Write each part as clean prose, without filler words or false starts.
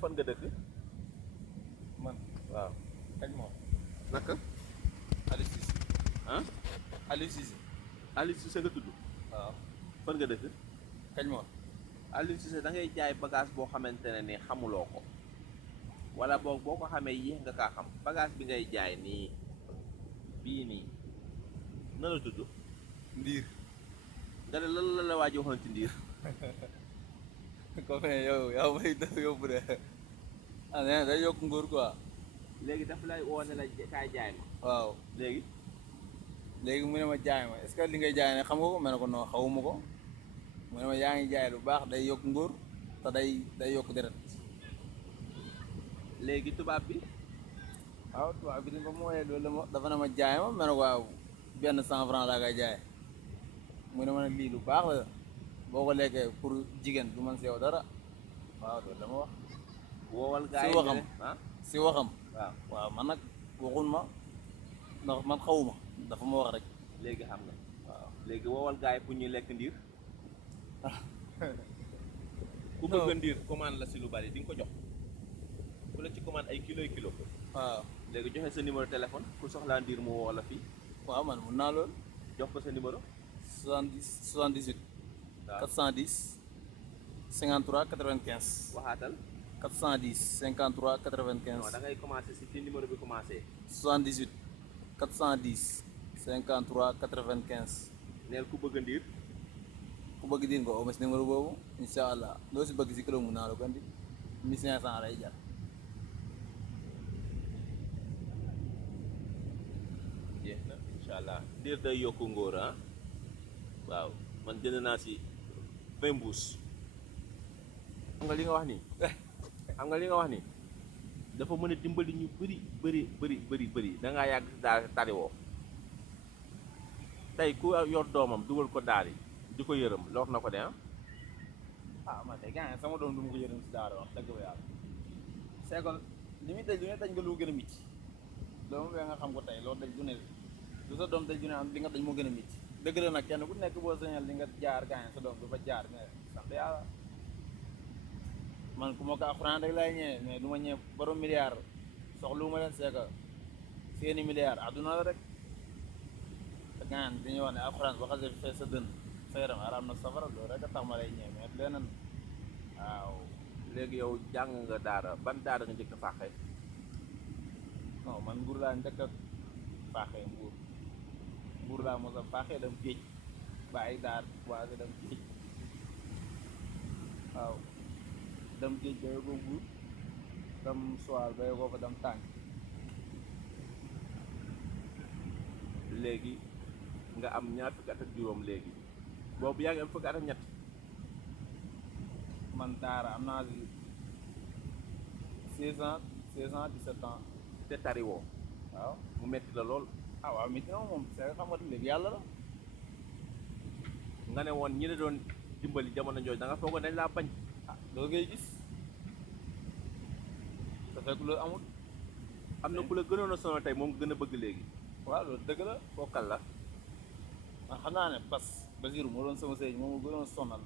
fan nga dëkk. man waaw. kañ moom naka. Aliou Cissé ah. Aliou Cissé Aliou Cissé nga tudd. waaw fan nga dëkk. kañ moom Aliou Cissé da ngay jaay bagage boo xamante ne ni xamuloo ko wala boog boo ko xamee yéex nga kaa xam bagage bi ngay jaay nii bii nii na la tudd. ndiir nga ne lan la la waaj waxoon ci ndiir. copain yow may def yóbbu de ah nee day yokk nguur quoi léegi daf lay woo ne la kaay jaay ma. waaw léegi. léegi mu ne ma jaay ma est-ce que li ngay jaay ne xam nga ko ma ne ko non xawuma ko mu ne ma yaa ngi jaay lu baax day yokk nguur te day yokk deret léegi tubaab bi. waaw tubaab bi dafa mooyee loolu la ma dafa ne ma jaay ma ne ko waaw benn 100 francs laa koy jaay mu ne ma ne lii lu baax la boo ko lekkee pour jigéen du man si yow dara waaw loolu la ma wax woowal gaa yi si waxam ah. si waxam waaw waaw man nag waxul ma ndax man xawuma dafa ma wax rek léegi xam nga. waaw léegi woowal gaa yi pour ñuy lekk ndiir. ku Non. bëgg ndiir commande la si lu bari di nga ko jox ku la ci commande ay kilo waaw léegi joxe sa numéro téléphone ku soxlaa ndiir mu woo la fii waaw man mun naa loolu jox ko sa numéro. 70 78 waaw 410 53 95 waxaatal. 410 53 non da 95 ngay commencé si fi numéro bi commencé. 78 410 53 95 neel ku bëgg ndiir. ku bëgg din ko omes numéro boobu incha allah loo si bëgg si kilo mun naa la ko andi 1500 lay jar jeex na incha allah ndiir day yokku ngóor ah. waaw man jënd naa si 20 mbuus. xam nga li nga wax nii. xam nga li nga wax nii. dafa mën a dimbali ñu bëri da ngaa yàgg si daal tariwoo tey ku yor doomam dugal ko daal yi di ko yërëm lor na ko de ah. ah man de gars sama doom du ma ko yërëm si daara wax dëgg ba yàlla c'est que li muy daj lu ne daj nga lu gën a mitti loolu moom nga xam ko tey loolu daj du ne lu sa doom daj du ne am li nga daj moo gën a mitti dëgg la nag kenn ku nekk boo sañal li nga jaar gars sa doom du fa jaar mais sant yàlla man ku ma ko alxuraan rek laay ñëwee mais du ma ñëw borom milliard soxlu ma leen c'est que seeni milliard adduna la rek te gars dañuy wax ne alxuraan ba xasee fee sa dënn sa yaram araam na safara loolu rek a tax ma lay ñëwee mais leneen waaw léegi yow jàng nga daara ban daara nga njëkk a fàqee. non man nguur laa njëkk a faaxee nguur laa mos a faaxee dem géej bàyyi daar waase dem géej waaw dem géej bayo ko nguur dem soir bayo ko fa dem tànk léegi nga am ñaar fukki at ak juróom léegi boobu yaa ngi am fukki at ak ñett. man daara am naa si 16 ans 17 ans te tariwoo waaw mu metti la lool. ah waaw mit na moom c'est xam nga léegi yàlla la nga ne woon ñi la doon dimbali jamono jooju da nga foogoon dañ laa bañ. ah loolu ngay gis te fekk loolu amul am na ku la gënoon a sonal tey moom gën a bëgg léegi. waaw loolu dëgg la bokkal la. man xam naa ne parce que Basiru moo doon sama sëriñ moom moo gënoon sonal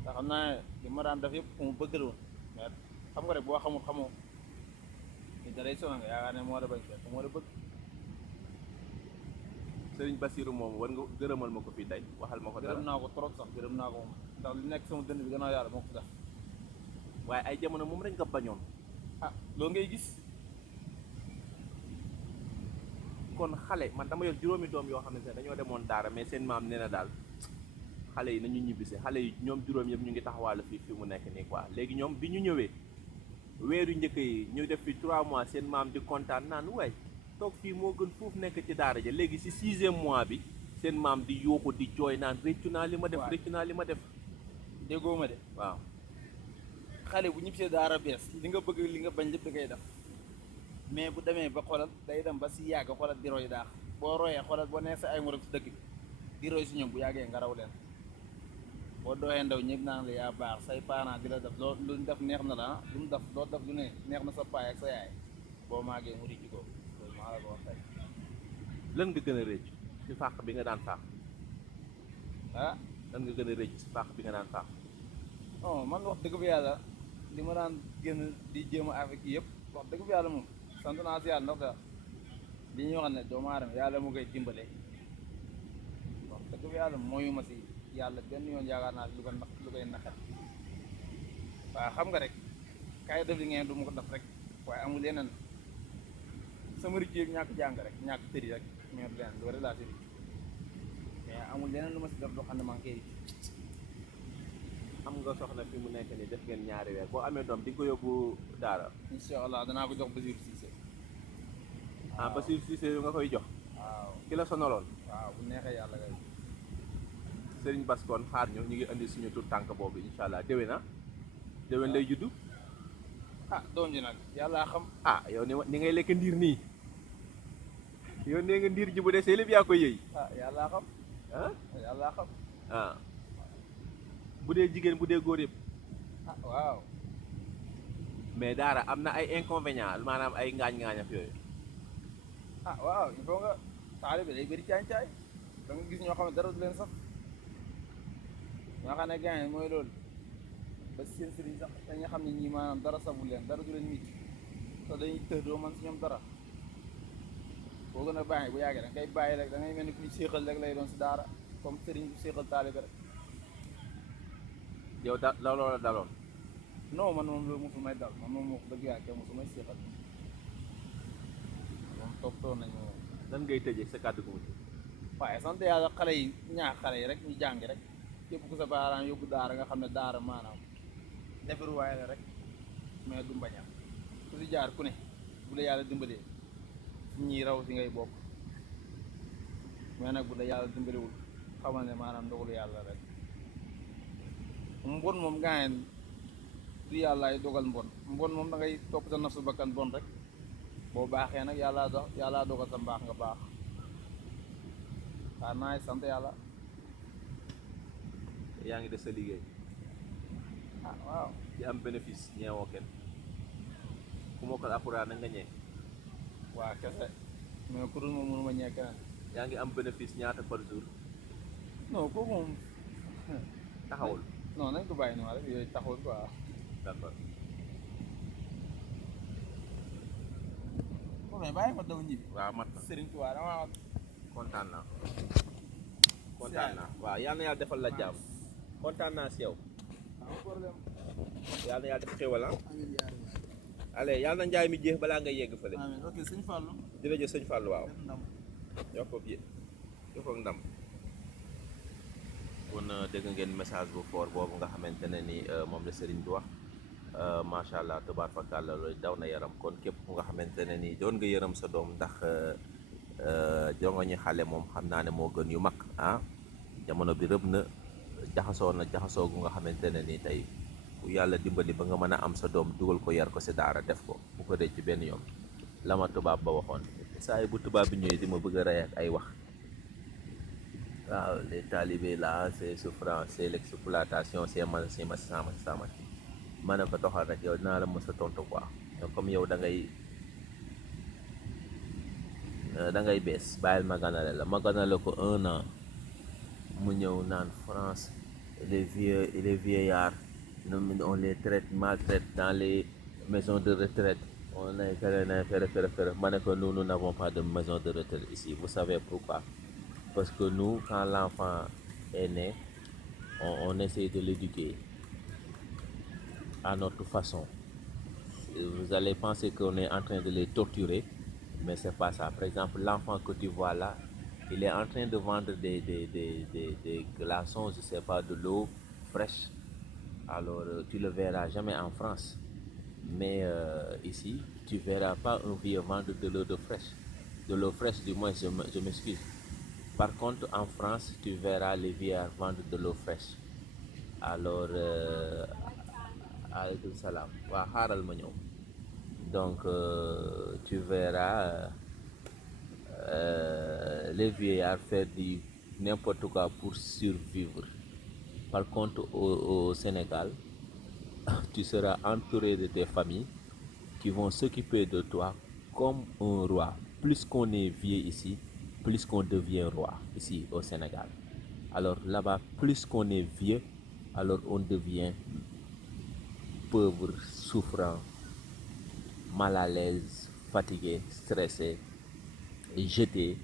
ndax xam naa ne li ma daan def yëpp mu bëgg la woon mais xam nga rek boo xamul xamoo ni da lay sonal nga yaakaar ne moo la bañ fekk moo la bëgg Sëriñ Basiru moom war nga gërëmal ma ko fii tey waxal ma ko dara. gërëm naa ko trop sax gërëm naa ko moom ndax li nekk sama dënn bi gannaaw yàlla moo ko def waaye ay jamono moom rek nga bañoon. ah loolu ngay gis kon xale man dama yor juróomi doom yoo xamante ne dañoo demoon daara mais seen maam nee na daal xale yi nañu ñibbisi xale yi ñoom juróom yëpp ñu ngi taxawaalu fii mu nekk nii quoi léegi ñoom bi ñu ñëwee weeru njëkk yi ñu def fi 3 mois seen maam di kontaan naan waay toog fii moo gën foofu nekk ci daara ja léegi si 6e mois bi seen maam di yuuxu di jooy naan réccu naa li ma def réccu naa li ma def. déggoo ma de waaw xale bu ñibbisee daara bees li nga bëgg li nga bañ lépp da koy def mais bu demee ba xoolal day dem ba si yàgg xoolal di roy daax boo royee xoolal boo nee sa ay morom si dëkk bi di roy si ñoom bu yàggee nga raw leen boo dooxee ndaw ñëpp naan la yaa baax say parents di la def loo lu ñu def neex na la ah lu mu def loo def lu ne neex na sa paay ak sa yaay boo maagee mu di jikko loolu maa la ko wax tey lan nga gën a rëcc si fàq bi nga daan fàq. ah lan nga gën a rëcc si fàq bi nga daan fàq. non man wax dëgg bi yàlla li ma daan génn di jéem a avec yëpp wax dëgg fi yàlla moom sant naa si yàlla ndax daal li ñuy wax ne doomu aadama yàlla mu koy dimbale wax dëgg fi yàlla mooyu ma si yàlla benn yoon yaakaar naa lu ko nax lu koy naxat waaw xam nga rek kaay def li ngeen du ma ko def rek waaye amul yeneen sama rëcc yëpp ñàkk jàng rek ñàkk tëri rek mais du leen loolu laa si mais amul leneen lu ma si def loo xam ne maa ngi koy am nga soxna fi mu nekk nii def ngeen ñaari weer boo amee doom di nga ko yóbbu daara. incha allah danaa ko jox Basiir Cissé ah Basiir Cissé nga koy jox. waaw ki la sonaloon. waaw bu neexee yàlla kay Serigne Baskone xaar ñu ngi indi suñu tur tànk boobu incha allah déwén na déwén lay juddu. ah doom ji nag yàlla xam ah yow ni ngay lekk ndiir nii yow nee nga ndiir ji bu desee lépp yaa koy yëy. ah yàlla xam ah yàlla xam ah bu dee jigéen bu dee góor yëpp. ah waaw mais daara am na ay inconvénients maanaam ay ngaañ-ngaañ ak yooyu. ah waaw il faut nga taalibe day bëri caañ-caay da nga gis ñoo xam ne dara du leen sax ñoo xam ne gaañ mooy loolu ba seen sëriñ sax dañu xam ne ñii maanaam dara sabu leen dara du leen nit te dañuy tëx doo man si ñoom dara boo gën a bàyyi bu yàggee da ngay bàyyi rek da ngay mel ni kuy séexal rek lay doon si daara comme sëriñ bu séexal taalibe rek yow la loola daloon. non man moom loolu mosu may dal man moom wax dëgg yàlla kenn mosu may séexal moom toppatoo nañu moom lan ngay tëjee sa kàddu gu mujj. waaye sant yàlla xale yi ñaax xale yi rek ñu jàngi rek képp ku sa baaraam yóbbu daara nga xam ne daara maanaam defaruwaay la rek mais du mbañal ku si jaar ku ne bu la yàlla dimbalee ñii raw si ngay bokk mais nag bu la yàlla dimbaliwul xamal ne maanaam ndogalu yàlla rek mbon moom gaañeen du yàlla ay dogal mbon moom da ngay topp sa nafsu bakkan bon rek boo baaxee nag yàllaa dogal sa mbaax nga baax waaw naay sant yàlla yaa ngi def sa liggéey. ah waaw di am bénéfice ñeewoo kenn ku mokkal alxuraan nag nga ñee. waa kese mais ku dul moom mënuma ñee keneen yaa ngi am bénéfice ñaata par jour. non kooku moom taxawul. non nañ ko bàyyi noonu rek yooyu taxawul quoi d'accord. mais bàyyi ma daw ñibbi waaw mat na Serigne Touba dama kontaan naa. kontaan naa waaw yal na yàlla defal la jàmm. kontaan naa si yow. problème yal na yàlla def xéwal ah. amiin yaa rabbi allez yal na njaay mi jeex balaa ngay yegg fële. amiin ok sëñ Fallou jërëjëf sëñ Fallou waaw. def ndam yokk ko yokk ko ndam. kon dégg ngeen message bu fort boobu nga xamante ne ni moom la Serigne bi wax macha allah tubaar fakàlla loolu daw na yaram kon képp ku nga xamante ne ni doon nga yërëm sa doom ndax jongo ñi xale moom xam naa ne moo gën yu mag ah jamono bi rëb na jaxasoo gu nga xamante ne ni tey ku yàlla dimbali ba nga mën a am sa doom dugal ko yar ko si daara def ko bu ko dee ci benn yoon la ma tubaab ba waxoon saa yi bu tubaab bi ñëwee di ma bëgg a rey ak ay wax. waaw les talibés là c'est souffrance c'est l'exploitation c'est sama ma ne ko doxal rek yow dinaa la mës a tontu quoi comme yow da ngay bees bàyyil ma ganale la ma ganale ko 1 an mu ñëw naan France les vieillards on les maltraite dans les maisons de retraite on est faire ma ne ko nous n'avons pas de maison de retraite ici vous savez pourquoi. Parce que nous, quand l'enfant est né, on essaie de l'éduquer à notre façon. Vous allez penser qu'on est en train de les torturer, mais c'est pas ça. Par exemple, l'enfant que tu vois là, il est en train de vendre des glaçons, je sais pas, de l'eau fraîche. Alors, tu le verras jamais en France. Mais ici, tu verras pas un vieux vendre de l'eau fraîche, du moins, je m'excuse. Par contre, en France, tu verras les vieillards vendre de l'eau fraîche. Alors, alaykoum salam. Wa xaaral ma ñëw. Donc, tu verras les vieillards faire du n'importe quoi pour survivre. Par contre, au Sénégal, tu seras entouré de tes familles qui vont s'occuper de toi comme un roi. Plus qu'on est vieux ici, plus qu'on devient roi ici au Sénégal. Alors là-bas, plus qu'on est vieux, alors on devient pauvre, souffrant, mal à l'aise, fatigué, stressé, jeté